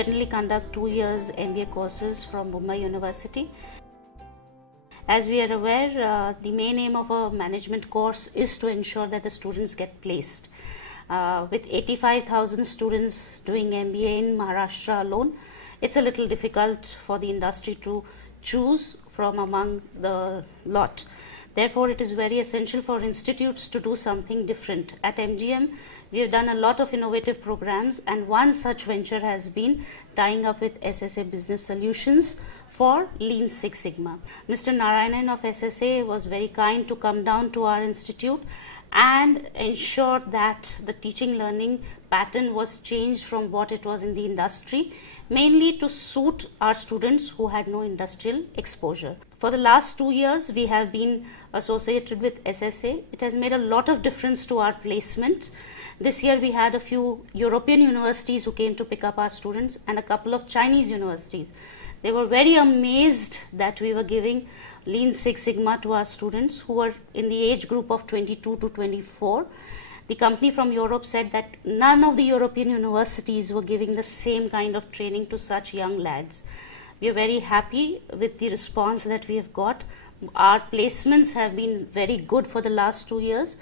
generally conduct 2 years MBA courses from Mumbai University. As we are aware, the main aim of a management course is to ensure that the students get placed. With 85,000 students doing MBA in Maharashtra alone, it's a little difficult for the industry to choose from among the lot. Therefore, it is very essential for institutes to do something different. At MGM, we have done a lot of innovative programs, and one such venture has been tying up with SSA Business Solutions for Lean Six Sigma. Mr. Narayanan of SSA was very kind to come down to our institute and ensure that the teaching learning pattern was changed from what it was in the industry, mainly to suit our students who had no industrial exposure. For the last 2 years, we have been associated with SSA. It has made a lot of difference to our placement. This year we had a few European universities who came to pick up our students and a couple of Chinese universities. They were very amazed that we were giving Lean Six Sigma to our students who were in the age group of 22 to 24. The company from Europe said that none of the European universities were giving the same kind of training to such young lads. We are very happy with the response that we have got. Our placements have been very good for the last 2 years,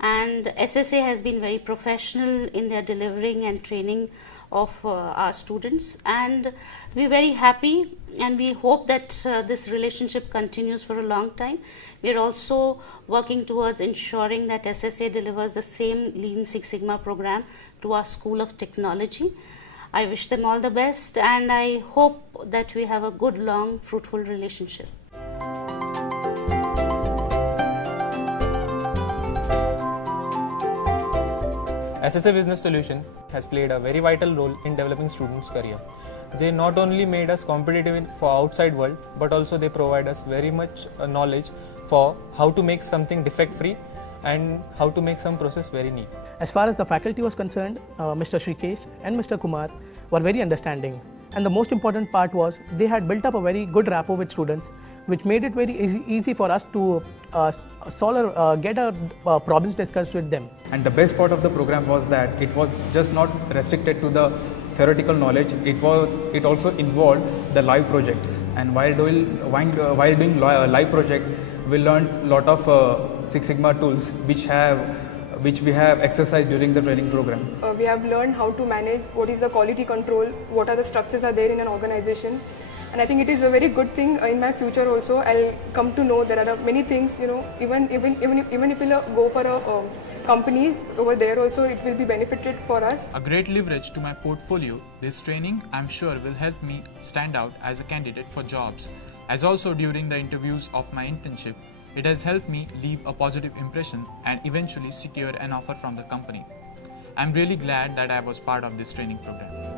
and SSA has been very professional in their delivering and training of our students, and we are very happy, and we hope that this relationship continues for a long time. We are also working towards ensuring that SSA delivers the same Lean Six Sigma program to our School of Technology. I wish them all the best, and I hope that we have a good, long, fruitful relationship. SSA Business Solution has played a very vital role in developing students' career. They not only made us competitive for outside world, but also they provide us very much knowledge for how to make something defect-free and how to make some process very neat. As far as the faculty was concerned, Mr. Shrikesh and Mr. Kumar were very understanding. And the most important part was they had built up a very good rapport with students, which made it very easy for us to get our problems discussed with them. And the best part of the program was that it was just not restricted to the theoretical knowledge. It also involved the live projects. And while doing live project, we learned a lot of Six Sigma tools which we have exercised during the training program. We have learned how to manage what is the quality control, what are the structures are there in an organization. And I think it is a very good thing in my future also. I'll come to know there are many things, even if we'll go for companies over there also, it will be benefited for us. A great leverage to my portfolio, this training I'm sure will help me stand out as a candidate for jobs. As also during the interviews of my internship, it has helped me leave a positive impression and eventually secure an offer from the company. I'm really glad that I was part of this training program.